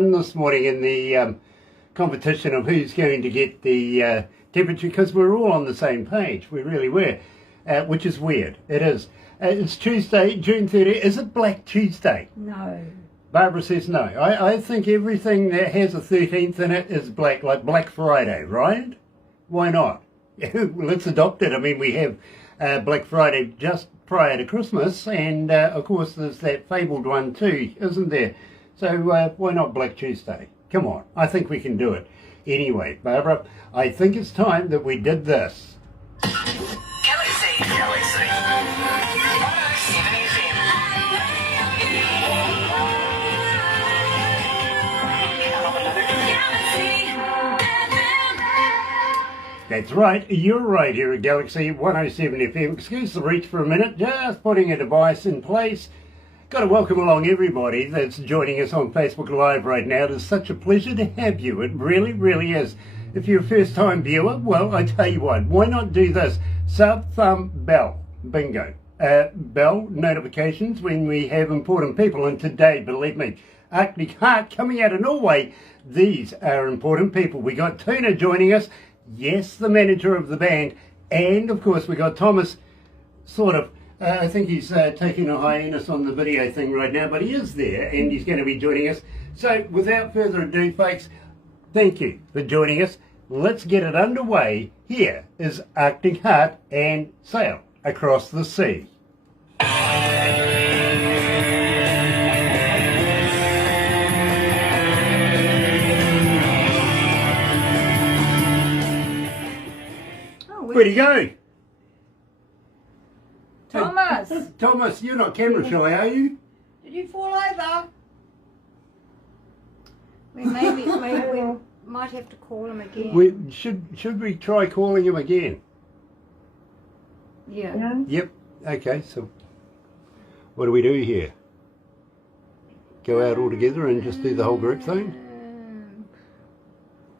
This morning in the competition of who's going to get the temperature, because we're all on the same page. We really were, which is weird. It is. It's Tuesday, June 30th. Is it Black Tuesday? No. Barbara says no. I think everything that has a 13th in it is black, like Black Friday, right? Why not? Let's adopt it. I mean, we have Black Friday just prior to Christmas, and of course there's that fabled one too, isn't there? So why not Black Tuesday? Come on, I think we can do it. Anyway, Barbara, I think it's time that we did this. Galaxy 107fm. That's right, you're right here at Galaxy 107fm. Excuse the reach for a minute, just putting a device in place. Got to welcome along everybody that's joining us on Facebook Live right now. It is such a pleasure to have you. It really, really is. If you're a first-time viewer, well, I tell you what, why not do this? Sub, thumb, bell. Bingo. Bell notifications when we have important people. And today, believe me, Artic Heart coming out of Norway. These are important people. We got Tuna joining us. Yes, the manager of the band. And, of course, we got Thomas, sort of. I think he's taking a hiatus on the video thing right now, but he is there and he's going to be joining us. So without further ado, folks, thank you for joining us. Let's get it underway. Here is Artic Heart and Sail Across the Sea. Where'd he go? Thomas! Thomas, you're not camera shy, are you? Did you fall over? We maybe we might have to call him again. Should we try calling him again? Yeah. Yep. Okay, so what do we do here? Go out all together and just do the whole group thing?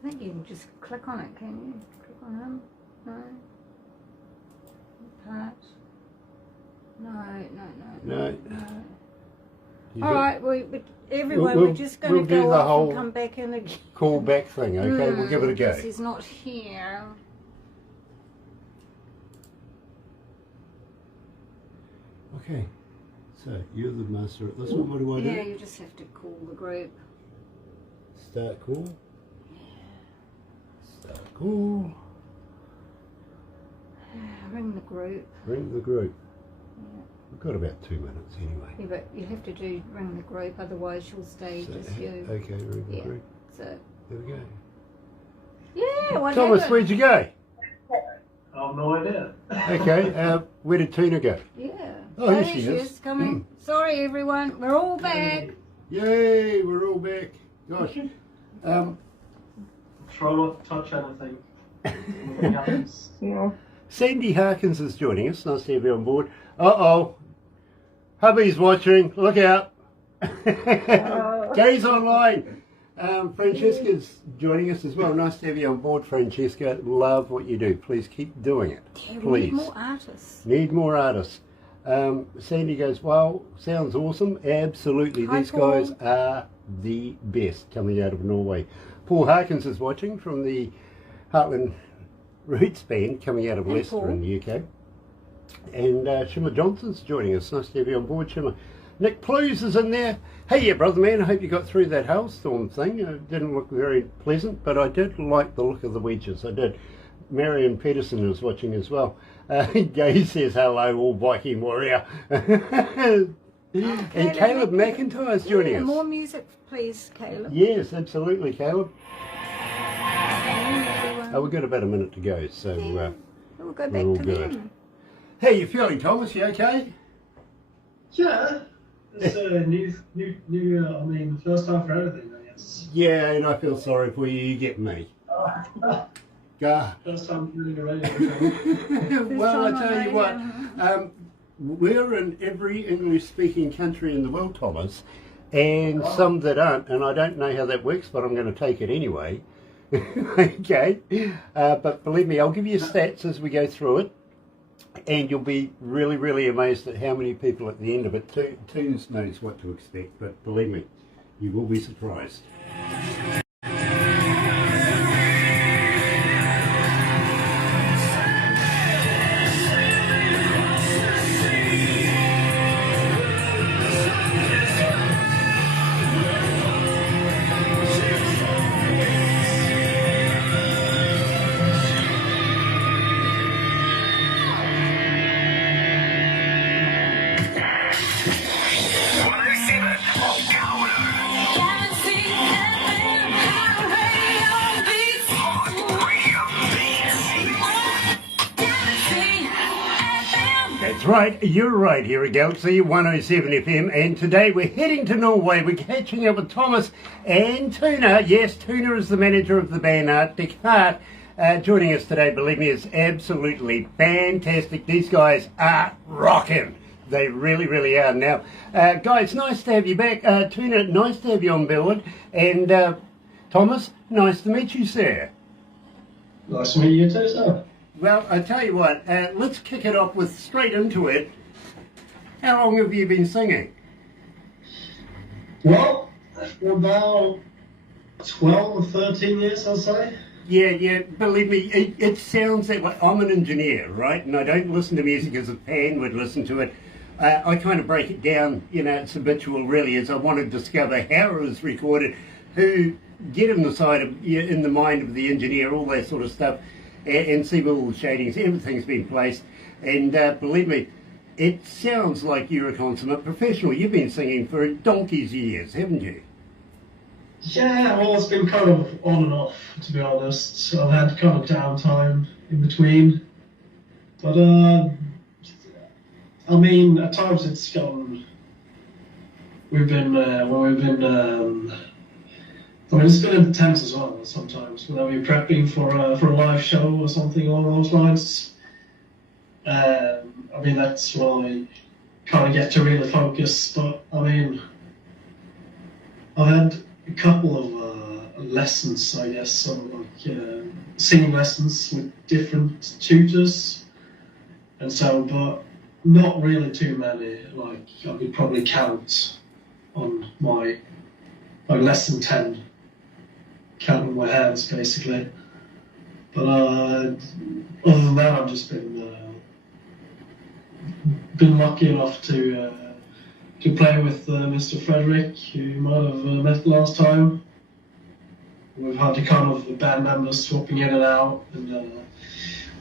I think you can just click on it, can you? Click on him? No. Part. No. Alright, everyone, we're just going to go off and come back in again. Call back thing, okay? We'll give it a go. Because he's not here. Okay, so you're the master at this one. What do I do? Yeah, you just have to call the group. Start call. Start call. Ring the group. Ring the group. Yeah. We've got about 2 minutes anyway. Yeah, but you have to ring the group, otherwise you'll stay just you. Okay, ring the group. So. There we go. Yeah, what Thomas, happened? where'd you go? I have no idea. Okay, where did Tina go? Yeah. Oh, here she is. Coming. Sorry, everyone. We're all back. Yay, we're all back. Gosh. Try not to touch anything. Nothing happens. Yeah. Sandy Harkins is joining us. Nice to have you on board. Uh-oh. Hubby's watching. Look out. Gary's online. Francesca's joining us as well. Nice to have you on board, Francesca. Love what you do. Please keep doing it. Yeah, we Please. need more artists. Need more artists. Sandy goes, well, sounds awesome. Absolutely. Hi, These Paul. guys are the best coming out of Norway. Paul Harkins is watching from the Heartland Roots band coming out of Leicester Paul. in the UK. And Shimmer Johnson's joining us. Nice to have you on board, Shimmer. Nick Plews is in there. Hey, yeah, brother man, I hope you got through that hailstorm thing. It didn't look very pleasant, but I did like the look of the wedges. I did. Marion Peterson is watching as well. Gay says hello, all Viking warrior. And Caleb McIntyre is joining us. More music, please, Caleb. Yes, absolutely, Caleb. We've got about a minute to go, so We'll go back all to good. them. How you feeling, Thomas? You okay? Yeah. It's I mean, first time for everything, I guess. Yeah, and I feel sorry for you. You get me. God. First time doing a radio show. Well, I tell you what, we're in every English-speaking country in the world, Thomas, and some that aren't, and I don't know how that works, but I'm going to take it anyway. Okay, but believe me, I'll give you stats as we go through it, and you'll be really, really amazed at how many people at the end of it. Toons knows what to expect, but believe me, you will be surprised. That's right, you're right here at Galaxy 107 FM, and today we're heading to Norway. We're catching up with Thomas and Tuna. Yes, Tuna is the manager of the band Artic Heart. Joining us today, believe me, is absolutely fantastic. These guys are rocking. They really, really are. Now, guys, nice to have you back. Tuna, nice to have you on board. And Thomas, nice to meet you, sir. Nice to meet you too, sir. Well, I tell you what, let's kick it off with straight into it. How long have you been singing? Well, for about 12 or 13 years, I'll say. Yeah, believe me, it sounds that way. I'm an engineer, right? And I don't listen to music as a fan would listen to it. I kind of break it down, it's habitual really, as I want to discover how it was recorded, who get in the mind of the engineer, all that sort of stuff. And see all the shadings, everything's been placed, and believe me, it sounds like you're a consummate professional. You've been singing for donkey's years, haven't you? Yeah, well, it's been kind of on and off, to be honest. I've had kind of downtime in between, but I mean, at times it's gone. I mean, it's been intense as well sometimes. When we're prepping for a live show or something along those lines. I mean, that's when I kind of get to really focus. But I mean, I've had a couple of lessons, I guess, sort of like singing lessons with different tutors, and so, but not really too many. Like I could probably count on my less than 10. Counting my hands, basically. But other than that, I've just been lucky enough to play with Mr. Frederick, who you might have met last time. We've had the kind of the band members swapping in and out, and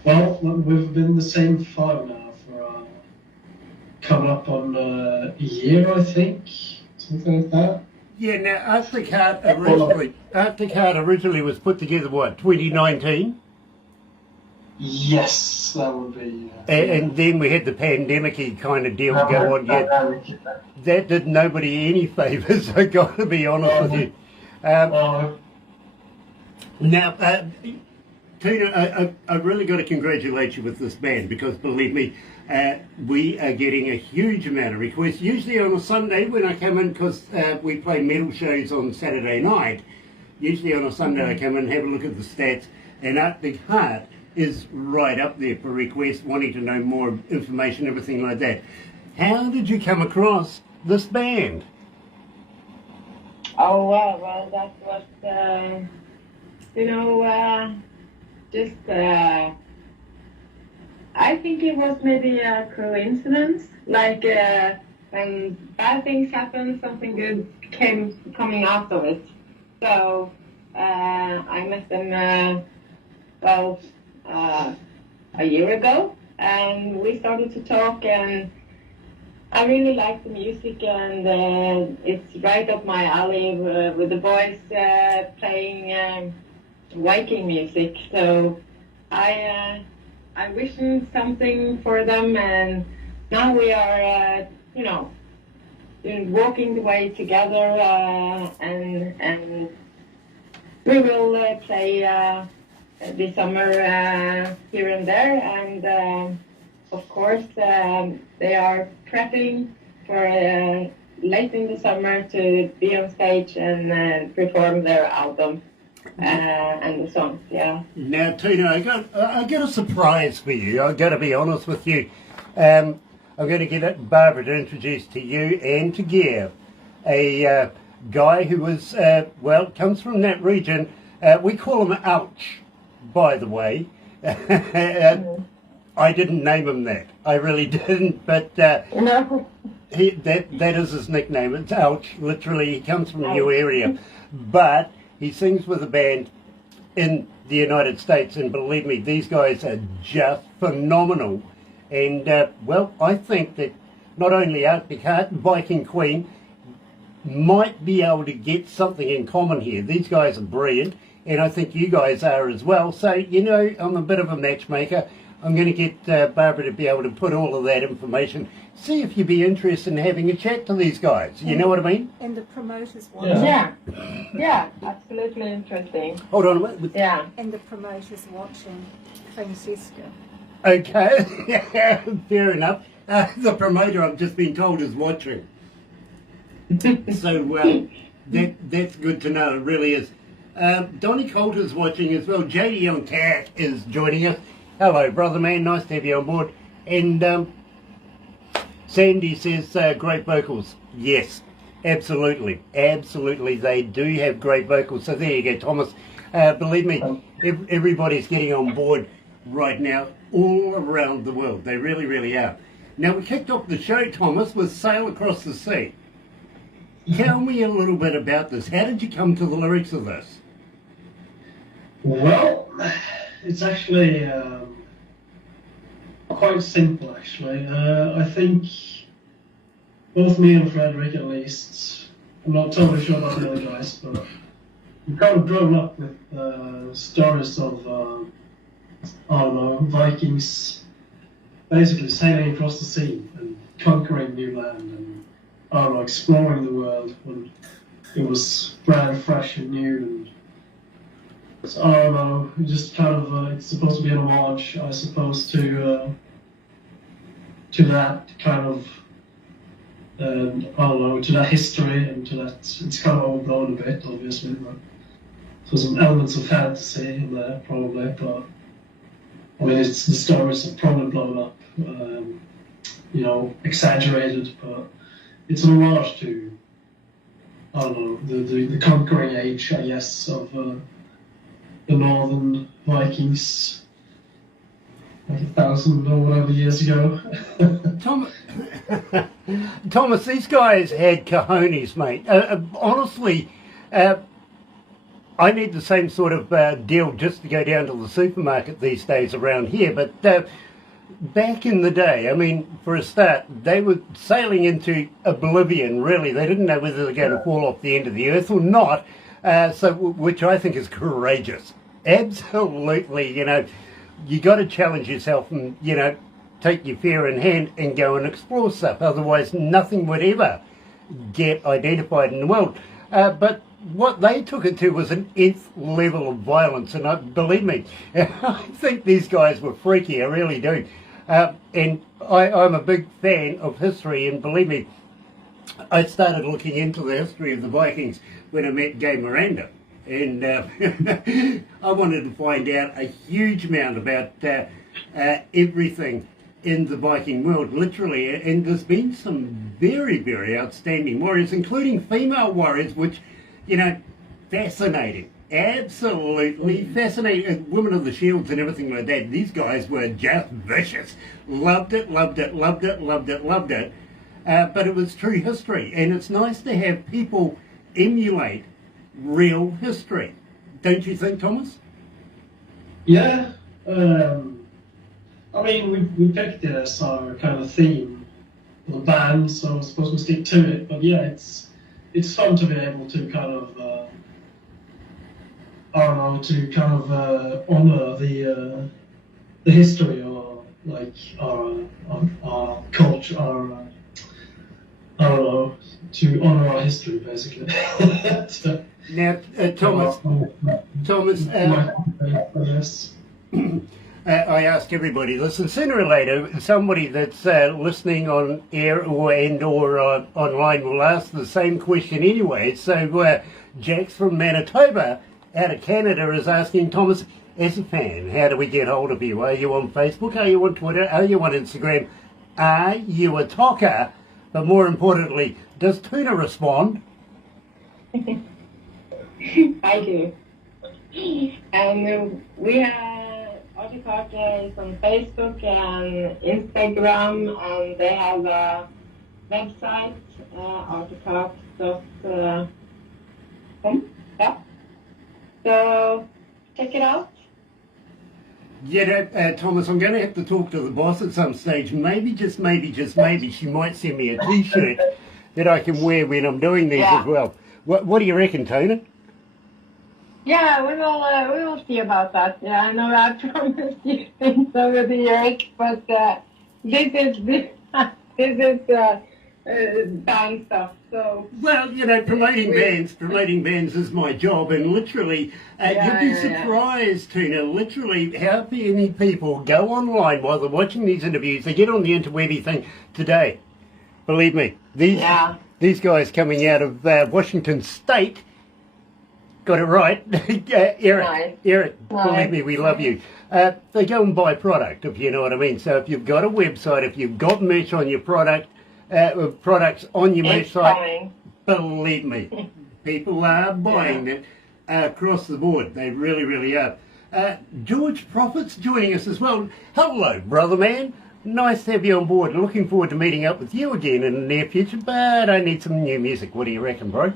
well, we've been the same five now for coming up on a year, I think, something like that. Yeah, now Artic Heart originally was put together, what, 2019? Yes, that would be. And then we had the pandemic-y kind of deal go on. Yeah, that did nobody any favours, I got to be honest with you. Now, Tina, I really got to congratulate you with this band, because believe me, we are getting a huge amount of requests. Usually on a Sunday when I come in, because we play metal shows on Saturday night, usually on a Sunday I come in and have a look at the stats, and Artic Heart is right up there for requests, wanting to know more information, everything like that. How did you come across this band? Oh, well, that was, just... I think it was maybe a coincidence, like when bad things happen, something good coming out of it. So I met them a year ago, and we started to talk, and I really like the music, and it's right up my alley with the boys playing Viking music. So I wishing something for them, and now we are, walking the way together, and we will play this summer here and there, and of course they are prepping for late in the summer to be on stage and perform their album. And the songs, yeah. Now, Tina, I got a surprise for you. I've got to be honest with you. I'm going to get Barbara to introduce to you and to Gear a guy who was, comes from that region. We call him Ouch, by the way. I didn't name him that. I really didn't, but No. that is his nickname. It's Ouch. Literally, he comes from your area. But he sings with a band in the United States, and believe me, these guys are just phenomenal. And, I think that not only Artic Heart and Viking Queen might be able to get something in common here. These guys are brilliant, and I think you guys are as well. So, I'm a bit of a matchmaker. I'm going to get Barbara to be able to put all of that information. See if you'd be interested in having a chat to these guys. You know what I mean? And the promoters watching. Yeah, absolutely interesting. Hold on a minute. Yeah. And the promoters watching, Francesca. Okay, fair enough. The promoter, I've just been told, is watching. So that's good to know, it really is. Donnie Coulter's watching as well. JD on Cat is joining us. Hello, brother man, nice to have you on board. And Sandy says, great vocals. Yes, absolutely. Absolutely, they do have great vocals. So there you go, Thomas. Believe me, everybody's getting on board right now all around the world. They really, really are. Now, we kicked off the show, Thomas, with Sail Across the Sea. Tell me a little bit about this. How did you come to the lyrics of this? Well, it's actually quite simple, actually. I think both me and Frederick, at least, I'm not totally sure about the other guys, but we've kind of grown up with stories of, I don't know, Vikings basically sailing across the sea and conquering new land and, I don't know, exploring the world when it was brand fresh and new. And so, I don't know, just kind of, it's supposed to be an homage, I suppose, to that kind of, I don't know, to that history and to that, it's kind of overblown a bit, obviously, but so some elements of fantasy in there, probably, but I mean, the stories are probably blown up, you know, exaggerated, but it's an homage to, I don't know, the conquering age, I guess, of the northern Vikings, like 1,000 or whatever years ago. Thomas, these guys had cojones, mate. Honestly, I need the same sort of deal just to go down to the supermarket these days around here, but back in the day, I mean, for a start, they were sailing into oblivion, really. They didn't know whether they're going to fall off the end of the earth or not, which I think is courageous. Absolutely, you know, you got to challenge yourself and, you know, take your fear in hand and go and explore stuff. Otherwise, nothing would ever get identified in the world. But what they took it to was an nth level of violence, and believe me, I think these guys were freaky, I really do. And I'm a big fan of history, and believe me, I started looking into the history of the Vikings when I met Gay Miranda, and I wanted to find out a huge amount about everything in the Viking world, literally, and there's been some very, very outstanding warriors, including female warriors, which, you know, fascinating, absolutely fascinating. Women of the Shields and everything like that, these guys were just vicious. Loved it, loved it, loved it, loved it, loved it. But it was true history, and it's nice to have people emulate real history. Don't you think, Thomas? Yeah. I mean, we picked it as our kind of theme for the band, so I suppose we stick to it. But yeah, it's fun to be able to kind of, I don't know, to kind of honor the history, or like our culture, our I don't know, to honor our history, basically. Now, Thomas, yes. I ask everybody, listen, sooner or later, somebody that's listening on air or online will ask the same question anyway. So Jax from Manitoba, out of Canada, is asking, Thomas, as a fan, how do we get hold of you? Are you on Facebook? Are you on Twitter? Are you on Instagram? Are you a talker? But more importantly, does Tuna respond? I do. And we have Artic Heart is on Facebook and Instagram, and they have a website, articheart.com. Yeah. So check it out. Yeah, Thomas, I'm going to have to talk to the boss at some stage. Maybe, just maybe, she might send me a T-shirt that I can wear when I'm doing these as well. What do you reckon, Tona? Yeah, we will see about that. Yeah, I know I promised you things over the years, but this is band stuff. So Well, you know, promoting bands is my job, and literally, you'd be surprised, Tina, literally how many people go online while they're watching these interviews. They get on the interwebby thing today. Believe me, these guys coming out of Washington State got it right. Eric, believe me, we love you. They go and buy product, if you know what I mean. So if you've got a website, if you've got merch on your product, products on your merch site, believe me, people are buying it across the board. They really, really are. George Prophet's joining us as well. Hello, brother man. Nice to have you on board. Looking forward to meeting up with you again in the near future, but I need some new music. What do you reckon, bro?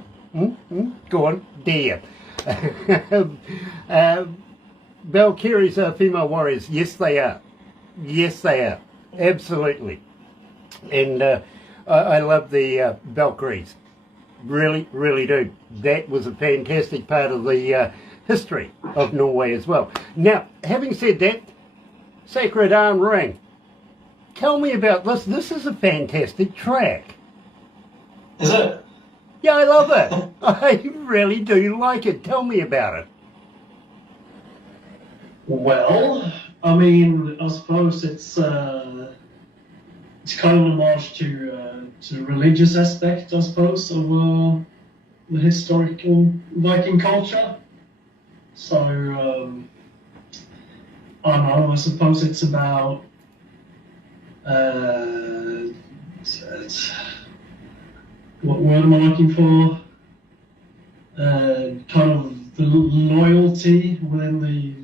Go on, dare you. Valkyries are female warriors. Yes, they are. Yes, they are. Absolutely. And I love the Valkyries. Really, really do. That was a fantastic part of the history of Norway as well. Now, having said that, Sacred Arm Ring. Tell me about this. This is a fantastic track. Is it? Yeah, I love it. I really do like it. Tell me about it. Well, I mean, I suppose it's kind of a homage to the religious aspect, I suppose, of the historical Viking culture. So, I don't know, I suppose it's about what word am I looking for? Kind of the loyalty within the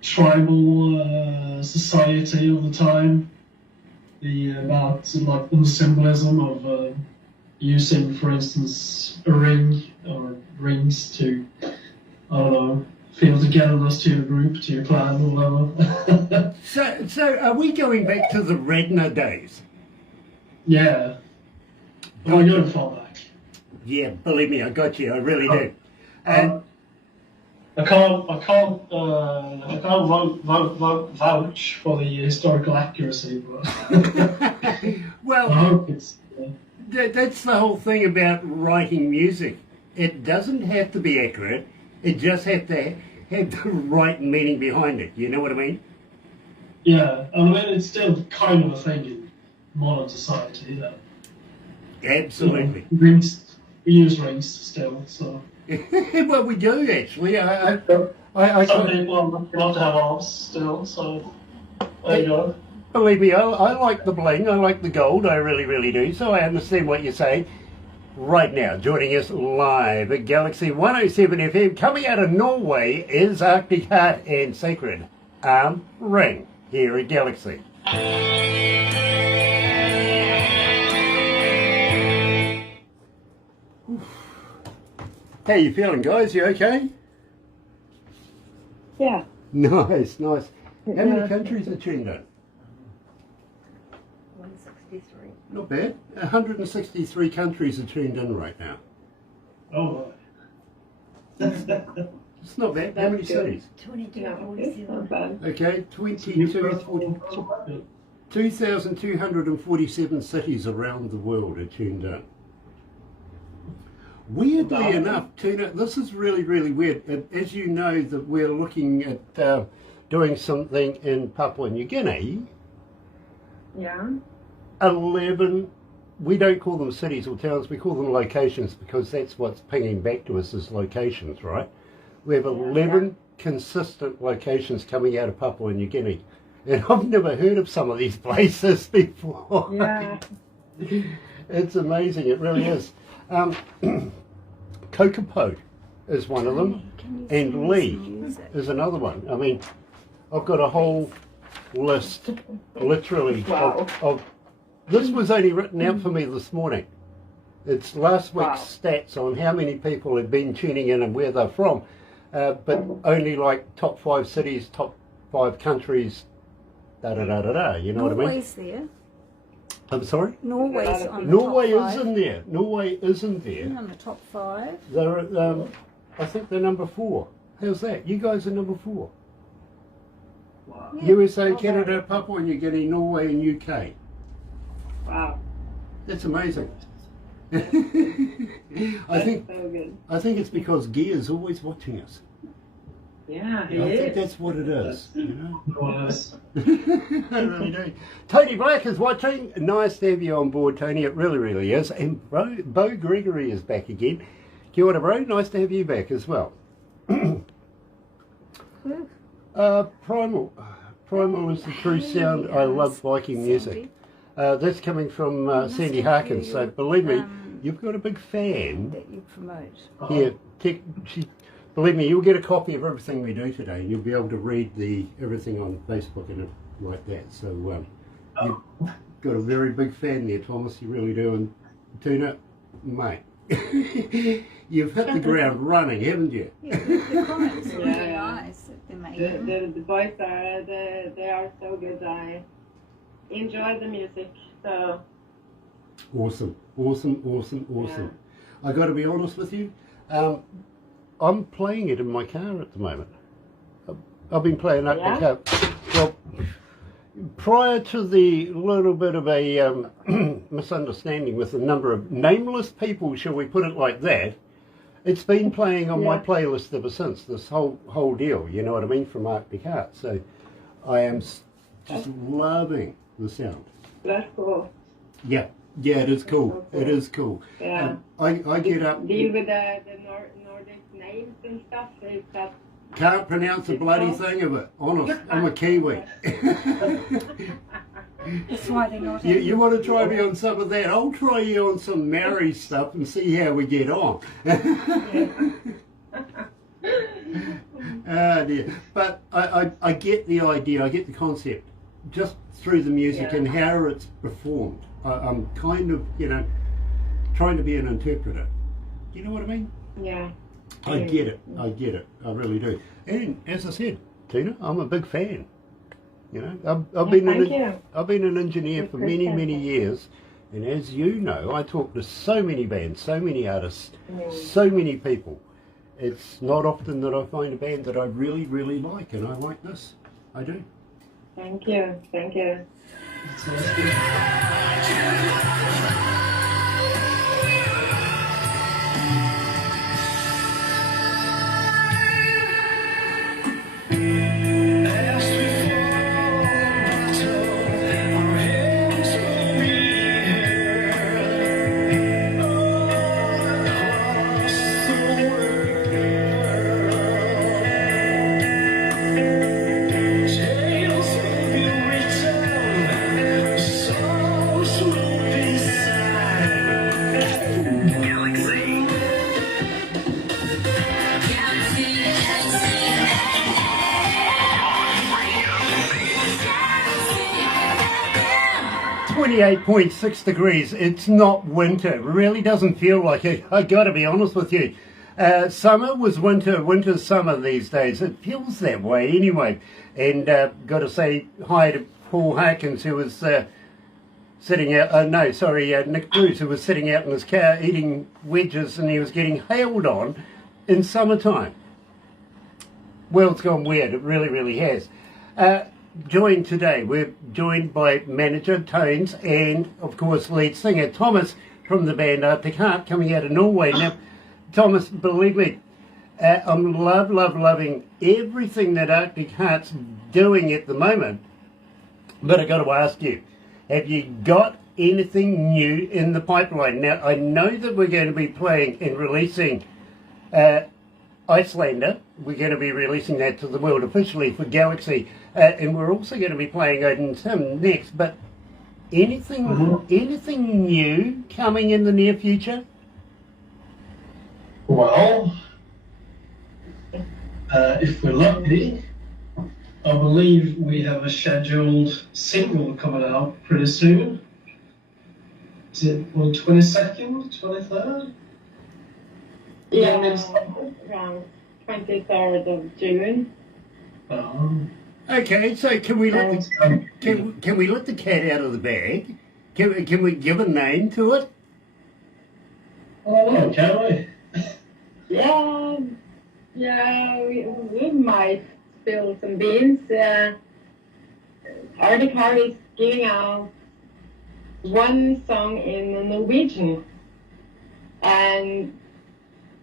tribal society of the time. About like the symbolism of using, for instance, a ring or rings to, I don't know, feel togetherness to your group, to your clan, or whatever. So are we going back to the Redna days? Yeah. We're going far back. Yeah, believe me, I got you. I really do. And I can't vouch for the historical accuracy, but well, I hope it's. That's the whole thing about writing music. It doesn't have to be accurate. It just has to have the right meaning behind it. You know what I mean? Yeah, I mean it's still kind of a thing in modern society. You know? Absolutely. You know, rings, we use rings still, so. Well, we do actually. Some people love to have arms still, so there you go. Believe me, I like the bling, I like the gold, I really, really do. So I understand what you're saying. Right now, joining us live at Galaxy 107 FM, coming out of Norway, is Artic Heart and Sacred Arm Ring here at Galaxy. How you feeling, guys? You okay? yeah. Nice, nice. How many countries are tuned in? 163. Not bad. 163 countries are tuned in right now. Oh, It's not bad. How many cities? 22, No, it's not 47. bad. Okay, 2,247 cities around the world are tuned in. Weirdly enough, Tina, this is really, really weird. As you know, that we're looking at doing something in Papua New Guinea. Yeah. 11, we don't call them cities or towns, we call them locations because that's what's pinging back to us as locations, right? We have 11 consistent locations coming out of Papua New Guinea. And I've never heard of some of these places before. Yeah. It's amazing, it really is. Kokopo is one of them, and Lee is another one. I mean, I've got a whole list, literally, of this was only written out for me this morning. It's last week's stats on how many people have been tuning in and where they're from, but only like top 5 cities, top 5 countries, da-da-da-da-da, you know what I mean? Norway's there. I'm sorry? Norway's on the Norway top 5. is in there. Norway isn't there. On the top 5. They're I think they're number 4. How's that? You guys are number 4. Wow. Yeah. USA, Oh, Canada, Papua New Guinea, Norway and UK. Wow. That's amazing. I That's think so good. it's because Gear's always watching us. Yeah, he I think is. that's what it is. You know? Was, I really do. Tony Black is watching. Nice to have you on board, Tony. It really, really is. And Bo Gregory is back again. Kia ora, bro. Nice to have you back as well. Primal. Primal is the true sound. I love Viking music. That's coming from Sandy Harkins. So believe me, you've got a big fan. That you promote. Here, believe me, you'll get a copy of everything we do today, and you'll be able to read everything on Facebook and like that. So you've got a very big fan there, Thomas. You really do. And Tina, mate, you've hit the ground running, haven't you? Yeah, the comments are really Yeah. nice that they're making. The boys are they are so good. I enjoy the music. So Awesome. I got to be honest with you. I'm playing it in my car at the moment. I've been playing Artic Heart. Well, prior to the little bit of a misunderstanding with a number of nameless people, shall we put it like that, it's been playing on my playlist ever since, this whole deal, you know what I mean, from Artic Heart. So I am just loving the sound. that's cool. Yeah, it is cool. So cool. It is cool. Yeah. I get up. Deal with the Nordic names and stuff. Is that Can't pronounce a bloody thing of it. Honest, I'm a Kiwi. That's why they're not You want to try me on some of that? I'll try you on some Maori stuff and see how we get on. Ah, dear. But I get the idea, I get the concept, just through the music and how it's performed. I'm kind of, trying to be an interpreter. You know what I mean? Yeah. I get it. I really do. And as I said, Tina, I'm a big fan. I've been an engineer for many years, and as you know, I talk to so many bands, so many artists, so many people. It's not often that I find a band that I really like, and I like this. I do. Thank you. sounds good. 28.6 degrees. It's not winter. It really doesn't feel like it. I gotta be honest with you. Summer was winter, winter's summer these days. It feels that way anyway. And gotta say hi to Paul Harkins, who was sitting out, Nick Bruce, who was sitting out in his car eating wedges, and he was getting hailed on in summertime. World's gone weird. It really has. Joined today, we're joined by manager Tones and of course lead singer Thomas from the band Artic Heart, coming out of Norway. Now Thomas, believe me, I'm loving everything that Artic Heart's doing at the moment, but I got to ask you, have you got anything new in the pipeline? Now I know that we're going to be playing and releasing Icelander. We're going to be releasing that to the world officially for Galaxy, and we're also going to be playing Odin Tim next. But anything new coming in the near future? Well, if we're lucky, I believe we have a scheduled single coming out pretty soon. Is it on 22nd, 23rd? Yeah, around 23rd of June. Okay, so can we let the cat out of the bag? Can we give a name to it? Oh, can we? Yeah, Yeah, we might spill some beans. Artic Heart is giving out one song in Norwegian, and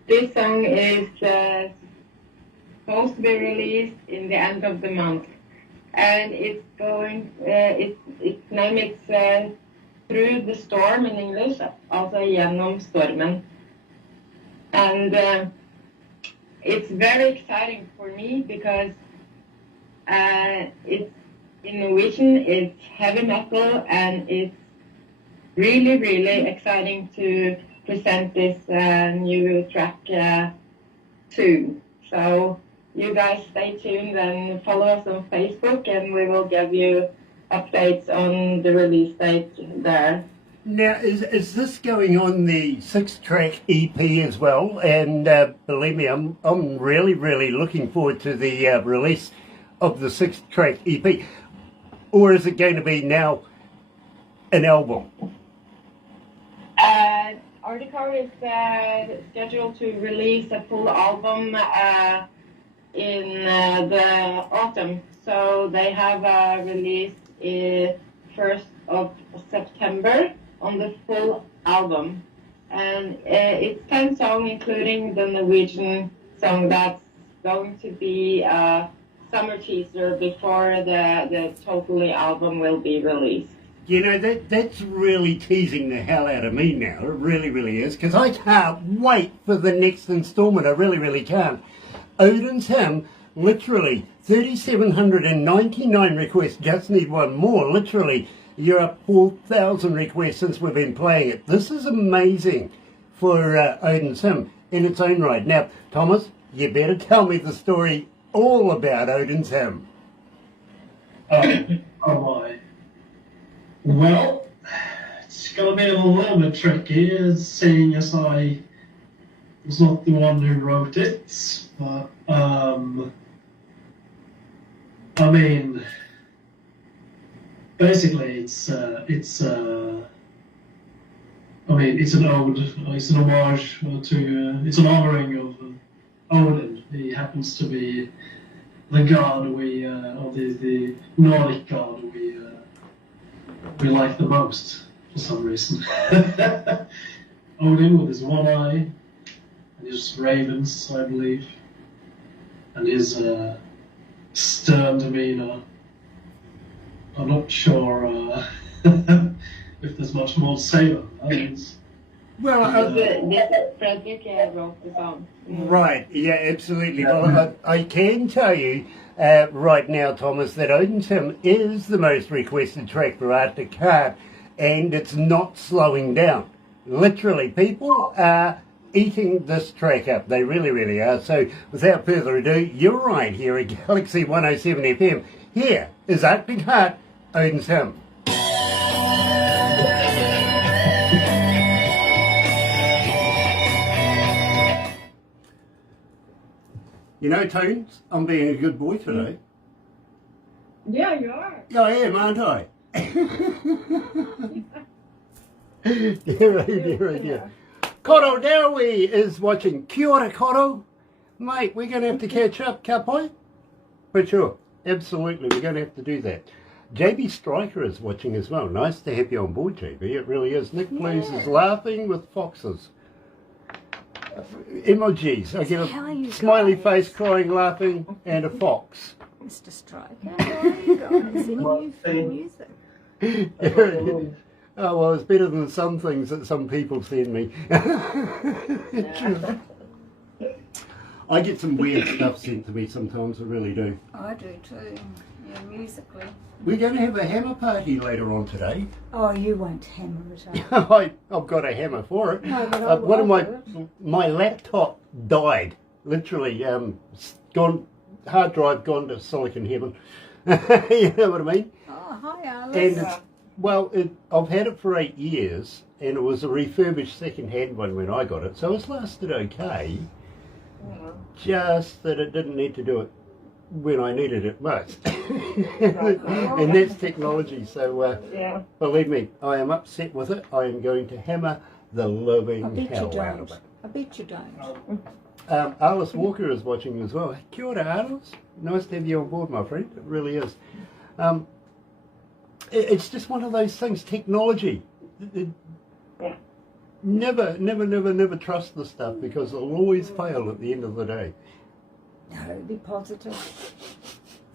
this song is supposed to be released in the end of the month, and it's going. Its name is Through the Storm in English, also Gjennom stormen, and it's very exciting for me because it's in Norwegian. It's heavy metal, and it's really, really exciting to present this new track soon. So you guys stay tuned and follow us on Facebook, and we will give you updates on the release date there. Now, is this going on the 6-track EP as well? And believe me, I'm really, really looking forward to the release of the 6-track EP. Or is it going to be now an album? Artic Heart is scheduled to release a full album in the autumn. So they have a release 1st of September on the full album. And it's 10 songs, including the Norwegian song that's going to be a summer teaser before the totally album will be released. You know, that's really teasing the hell out of me now. It really, really is. Because I can't wait for the next installment. I really, really can't. Odin's Hymn, literally 3,799 requests. Just need one more. Literally, you're up 4,000 requests since we've been playing it. This is amazing for Odin's Hymn in its own right. Now, Thomas, you better tell me the story all about Odin's Hymn. Oh my. Well, it's going to be a little bit tricky, seeing as I was not the one who wrote it. But, I mean, basically it's an ode, it's an homage to, it's an honoring of Odin. He happens to be the god or the Nordic god we like the most for some reason. Odin with his one eye and his ravens, I believe, and his stern demeanor. I'm not sure if there's much more to say about that. Well, Frederick wrote the song. Right, yeah, absolutely. Well, I can tell you right now, Thomas, that Odin's Hymn is the most requested track for Artic Heart, and it's not slowing down. Literally, people are eating this track up. They really, really are. So, without further ado, you're right here at Galaxy 107 FM. Here is Artic Heart, Odin's Hymn. You know, Tones, I'm being a good boy today. Yeah, you are. I am, aren't I? Dear. Cotto Dowie is watching. Kia ora, Cotto. Mate, we're going to have to catch up, Kapai. For sure. Absolutely, we're going to have to do that. JB Striker is watching as well. Nice to have you on board, JB. It really is. Nick Blues is laughing with foxes. Emojis. I get a smiley face, crying, laughing, and a fox. Mr. Striker, how are you guys? Any new music? Oh, well, it's better than some things that some people send me. I get some weird stuff sent to me sometimes, I really do. I do too, yeah, musically. We're going to have a hammer party later on today. Oh, you won't hammer it up. I've got a hammer for it. No, but one of my laptop died, literally, gone, hard drive gone to silicon heaven. You know what I mean? Oh, hi, Alice. And I've had it for 8 years, and it was a refurbished second-hand one when I got it, so it's lasted okay. Just that it didn't need to do it when I needed it most. And that's technology, so believe me, I am upset with it. I am going to hammer the living hell out of it. I bet you don't. Alice Walker is watching as well. Kia ora, Alice. Nice to have you on board, my friend. It really is. It's just one of those things, technology. Yeah. Never trust the stuff because it'll always fail at the end of the day. No, be positive.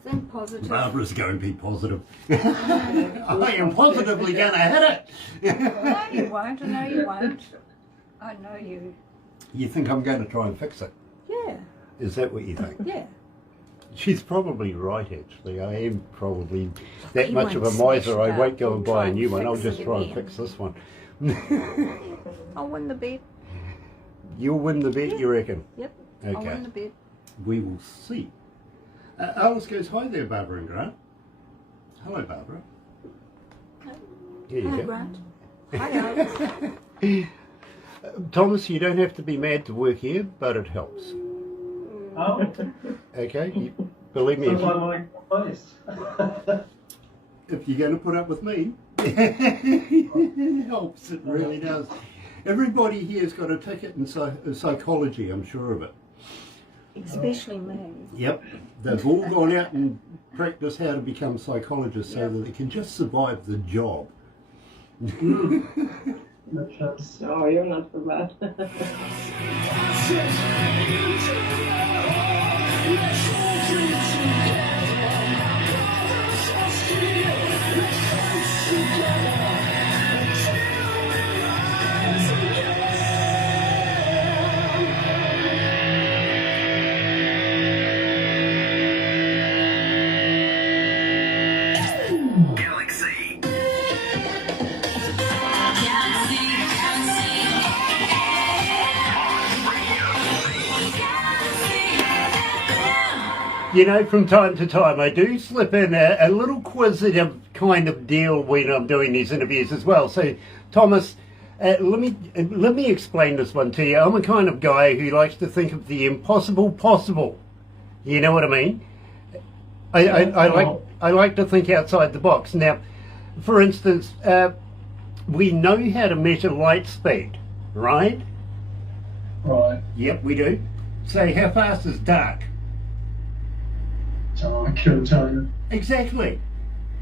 Think positive. Barbara's going to be positive. I am positively going to hit it. No, you won't. I know you won't. I know you. You think I'm going to try and fix it? Yeah. Is that what you think? Yeah. She's probably right, actually. I am probably that You much of a won't miser. smash I it won't up. go and You'll buy try a new and one. I'll fix just it try and again. fix this one. I'll win the bet. You'll win the bet, Yeah. you reckon? Yep. Okay. I'll win the bet. We will see. Alice goes, hi there, Barbara and Grant. Hello, Barbara. Here you Hi, go. Grant. Hi, Alex. Thomas, you don't have to be mad to work here, but it helps. Oh, Okay? Believe me, sounds like my place. if you're going to put up with me, it helps. It really does. Everybody here's got a ticket in psychology, I'm sure of it. Especially me. Yep. They've all gone out and practiced how to become psychologists so that they can just survive the job. No, you're not so bad. Galaxy. You know, from time to time I do slip in a little quizzitive kind of deal when I'm doing these interviews as well. So, Thomas, let me explain this one to you. I'm a kind of guy who likes to think of the impossible possible. You know what I mean? I like to think outside the box. Now, for instance, we know how to measure light speed, right? Right. Yep, we do. So how fast is dark? So I couldn't tell you. Exactly.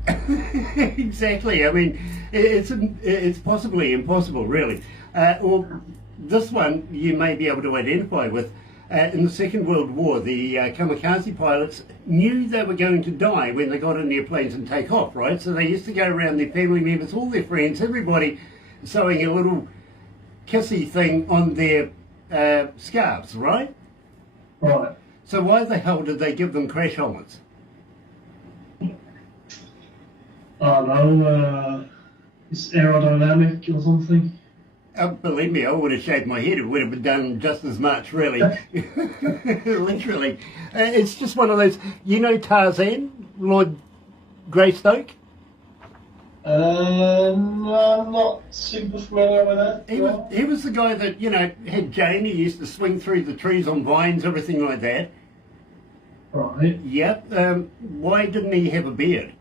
Exactly. I mean, it's possibly impossible, really. Well, this one you may be able to identify with. In the Second World War, the kamikaze pilots knew they were going to die when they got in their planes and take off, right? So they used to go around their family members, all their friends, everybody sewing a little kissy thing on their scarves, right? Right. So why the hell did they give them crash helmets? I don't know, it's aerodynamic or something. Believe me, I would have shaved my head. It would have done just as much, really. Literally. It's just one of those, you know Tarzan, Lord Greystoke? No, I'm not super familiar with that. He was the guy that, you know, had Jane. He used to swing through the trees on vines, everything like that. Right. Yep. Why didn't he have a beard?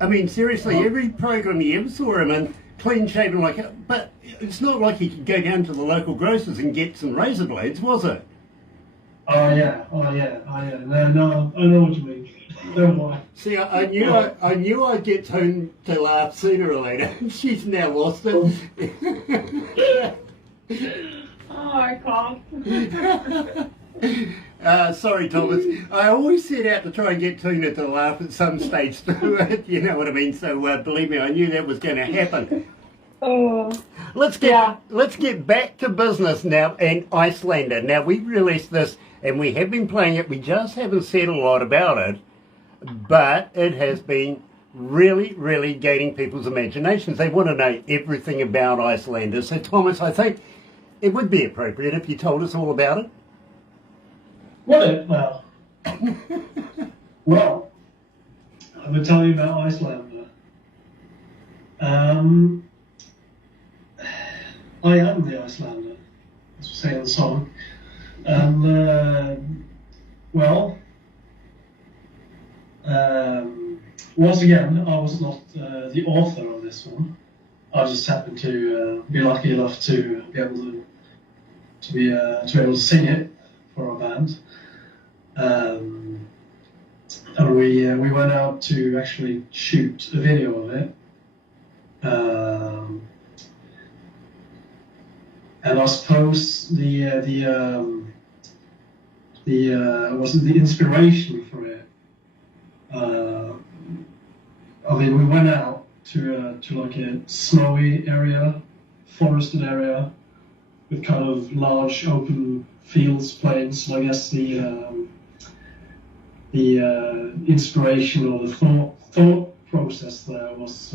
I mean, seriously, every program you ever saw him in, clean shaven like it, but it's not like he could go down to the local grocers and get some razor blades, was it? Oh yeah. No, I know what you mean. Don't worry. See, I knew I'd get Tone to laugh sooner or later. She's now lost it. Oh, I can't. Sorry, Thomas. I always set out to try and get Tina to laugh at some stage through it. You know what I mean? So believe me, I knew that was going to happen. Oh. Let's get back to business now. And Icelander. Now we've released this, and we have been playing it. We just haven't said a lot about it, but it has been really, really gaining people's imaginations. They want to know everything about Icelander. So Thomas, I think it would be appropriate if you told us all about it. Would it? Well, well, I will tell you about Icelander. I am the Icelander, as we say in the song. And, once again, I was not the author of this one. I just happened to be lucky enough to be able to to be able to sing it for our band. And we went out to actually shoot a video of it. And I suppose the inspiration for it. I mean, we went out to like a snowy area, forested area, with kind of large open fields, plains. So I guess the inspiration or the thought process there was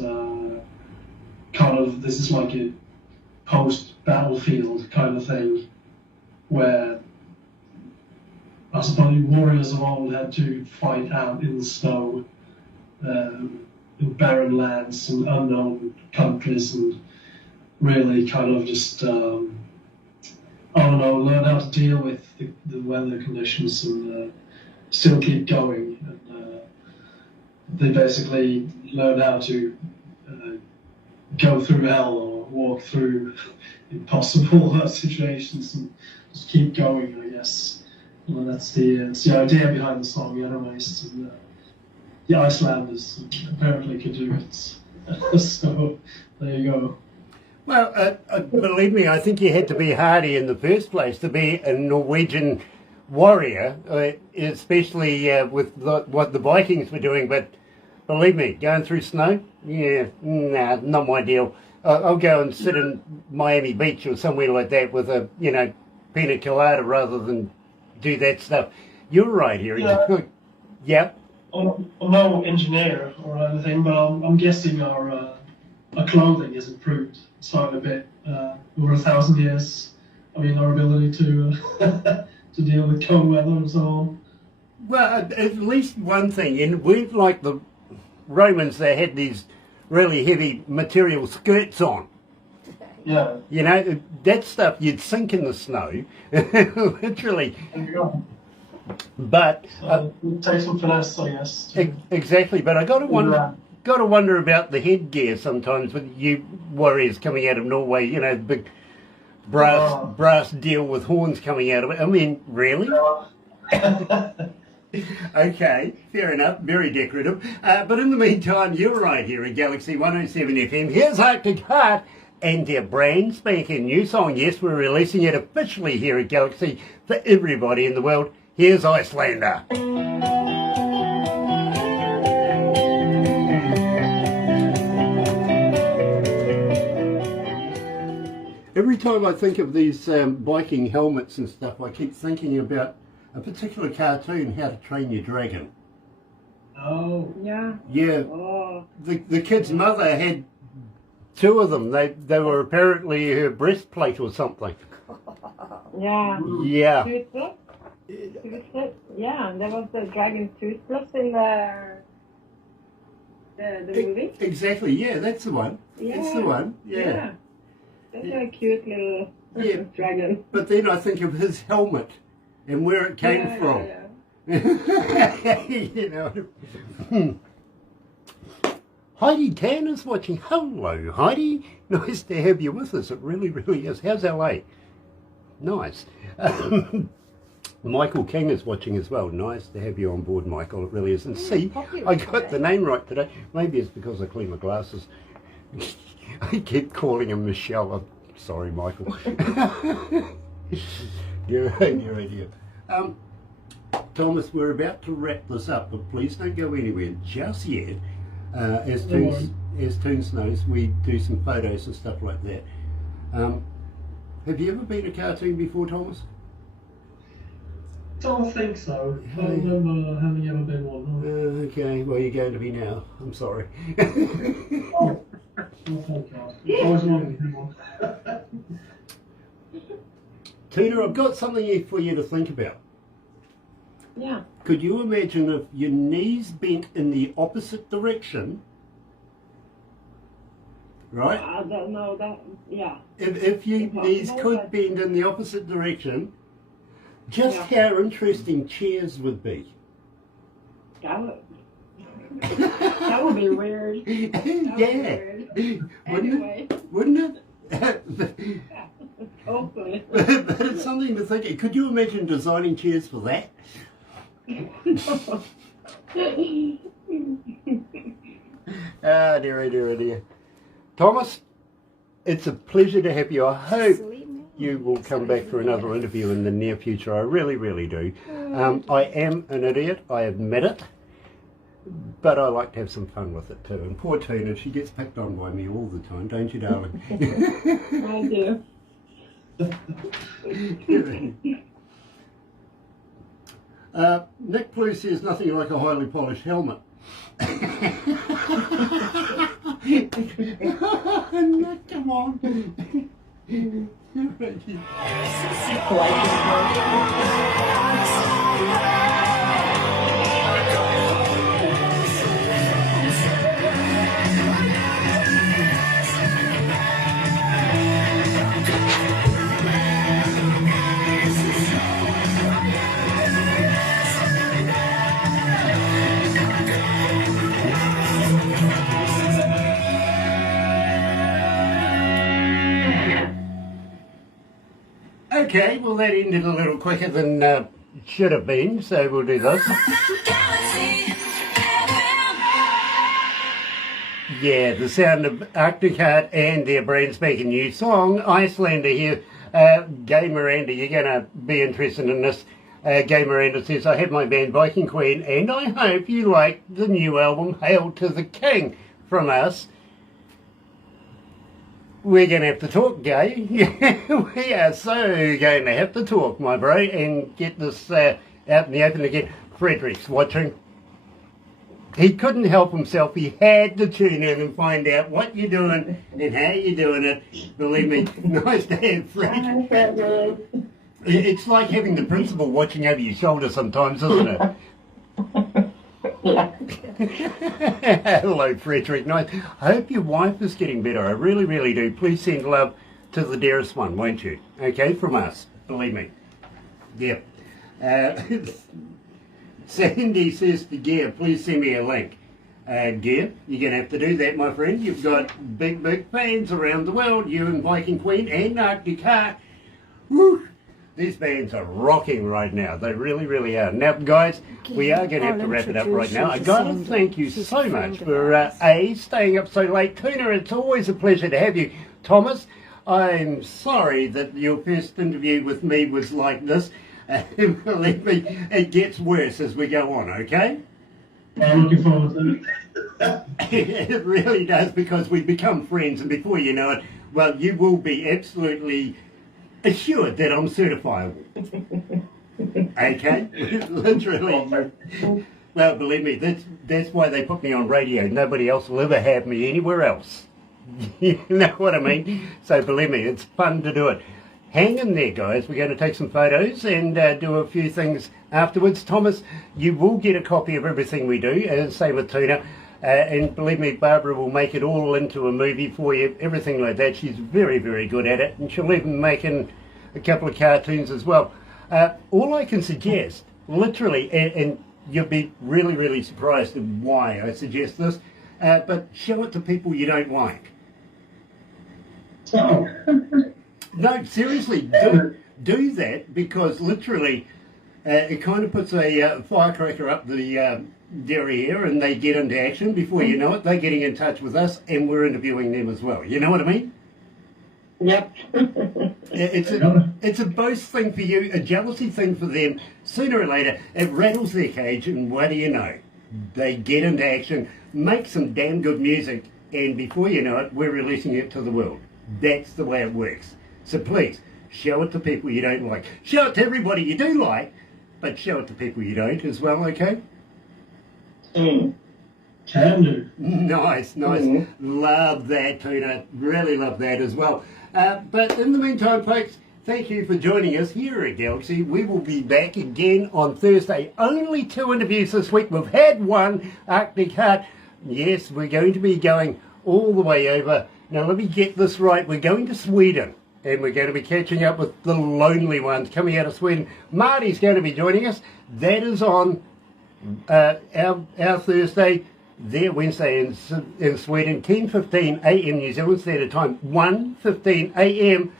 kind of, this is like a post-battlefield kind of thing, where I suppose warriors of old had to fight out in the snow, in barren lands and unknown countries, and really kind of just, I don't know, learn how to deal with the weather conditions and still keep going. And they basically learn how to go through hell or walk through impossible situations and just keep going, I guess. Well, that's the idea behind the song, anyways. And, the Icelanders apparently could do it. So there you go. Well, believe me, I think you had to be hardy in the first place to be a Norwegian warrior, especially with what the Vikings were doing. But believe me, going through snow, yeah, nah, not my deal. I'll go and sit in Miami Beach or somewhere like that with a, pina colada rather than do that stuff. You're right here. Yeah. Yep. I'm no engineer or anything, but I'm guessing our clothing has improved slightly a bit over 1,000 years. I mean, our ability to to deal with cold weather and so on. Well, at least one thing, and we're like the Romans, they had these really heavy material skirts on. Yeah. That stuff you'd sink in the snow, literally. But take some finesse, I guess. Exactly, but I got to wonder about the headgear sometimes with you warriors coming out of Norway. The big brass deal with horns coming out of it. I mean, really? Okay, fair enough. Very decorative. But in the meantime, you're right here at Galaxy 107 FM. Here's Arctic Heart and their brand spanking new song. Yes, we're releasing it officially here at Galaxy for everybody in the world. Here's Icelander. Every time I think of these biking helmets and stuff, I keep thinking about a particular cartoon, How to Train Your Dragon. Oh. Yeah. Yeah. Oh. The kid's mother had two of them. They were apparently her breastplate or something. Yeah. Yeah. Toothless? Yeah, there was the dragon Toothless in the movie. Exactly, yeah, that's the one. Yeah. That's the one, yeah. That's a cute little dragon. But then I think of his helmet and where it came from. Yeah. Heidi Tan is watching. Hello, Heidi. Nice to have you with us. It really, really is. How's LA? Nice. Michael King is watching as well. Nice to have you on board, Michael. It really is. And see, I got the name right today. Maybe it's because I clean my glasses. I keep calling him Michelle. I'm sorry, Michael. You're an idiot. Thomas, we're about to wrap this up, but please don't go anywhere just yet. As Toons knows, we do some photos and stuff like that. Have you ever been a cartoon before, Thomas? Don't think so. I don't remember having ever been one. Okay, well, you're going to be now. I'm sorry. Oh, thank God. I was wanting to be one. Tina, I've got something for you to think about. Yeah. Could you imagine if your knees bent in the opposite direction, right? I don't know that, yeah. If your knees could bend in the opposite direction, just how interesting chairs would be. That would be weird. Yeah. Weird. Anyway. Wouldn't it? Hopefully. But it's something to think. Could you imagine designing chairs for that? Ah, dear, dear, dear. Thomas, it's a pleasure to have you. I hope you will come back for another interview in the near future. I really, really do. I am an idiot, I admit it, but I like to have some fun with it too. And poor Tina, she gets picked on by me all the time, don't you, darling? I do. Nick Blue says nothing like a highly polished helmet. Nick, come on. Okay, well that ended a little quicker than should have been, so we'll do this. Galaxy Yeah, the sound of Artic Heart and their brand spanking new song, Icelander here. Gay Miranda, you're going to be interested in this. Gay Miranda says, I have my band Viking Queen and I hope you like the new album Hail to the King from us. We're going to have to talk, Gay. We are so going to have to talk, my bro, and get this out in the open again. Frederick's watching. He couldn't help himself. He had to tune in and find out what you're doing and how you're doing it. Believe me, nice to have Frederick. It's like having the principal watching over your shoulder sometimes, isn't it? Hello, Frederick. Nice. I hope your wife is getting better. I really, really do. Please send love to the dearest one, won't you? Okay, from us. Believe me. Yep. Sandy says to Gear, please send me a link. Gear, you're going to have to do that, my friend. You've got big, big fans around the world. You and Viking Queen and Artic Heart. Woo! These bands are rocking right now. They really, really are. Now, guys, we are going to have to wrap it up right now. I got to thank you so much for, staying up so late. Tina, it's always a pleasure to have you. Thomas, I'm sorry that your first interview with me was like this. Believe me, it gets worse as we go on, okay? I'm looking forward to it. It really does, because we become friends, and before you know it, well, you will be absolutely assured that I'm certifiable. Okay? Literally. Well, believe me, that's why they put me on radio. Nobody else will ever have me anywhere else. You know what I mean? So believe me, it's fun to do it. Hang in there, guys. We're going to take some photos and do a few things afterwards. Thomas, you will get a copy of everything we do, and same with Tina. And believe me, Barbara will make it all into a movie for you, everything like that. She's very, very good at it, and she'll even make in a couple of cartoons as well. All I can suggest, literally, and you'll be really, really surprised at why I suggest this, but show it to people you don't like. Oh. No, seriously, do that, because literally it kind of puts a firecracker up the derriere, and they get into action. Before you know it, they're getting in touch with us and we're interviewing them as well. You know what I mean? Yep. It's a boast thing for you, a jealousy thing for them. Sooner or later, it rattles their cage, and what do you know? They get into action, make some damn good music, and before you know it, we're releasing it to the world. That's the way it works. So please, show it to people you don't like. Show it to everybody you do like, but show it to people you don't as well, okay? Can do. Nice. Love that, Tina. Really love that as well. But in the meantime, folks, thank you for joining us here at Galaxy. We will be back again on Thursday. Only 2 interviews this week. We've had one, Artic Heart. Yes, we're going to be going all the way over. Now, let me get this right. We're going to Sweden, and we're going to be catching up with the lonely ones coming out of Sweden. Marty's going to be joining us. That is on our Thursday, their Wednesday in Sweden, 10:15 a.m. New Zealand Standard Time, 1:15 a.m.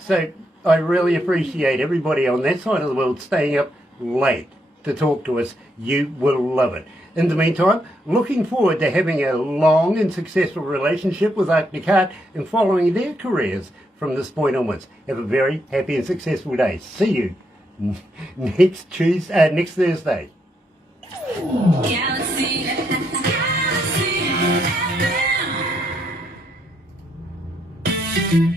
So I really appreciate everybody on that side of the world staying up late to talk to us. You will love it. In the meantime, looking forward to having a long and successful relationship with Artic Heart and following their careers from this point onwards. Have a very happy and successful day. See you next Thursday. Galaxy, Galaxy FM.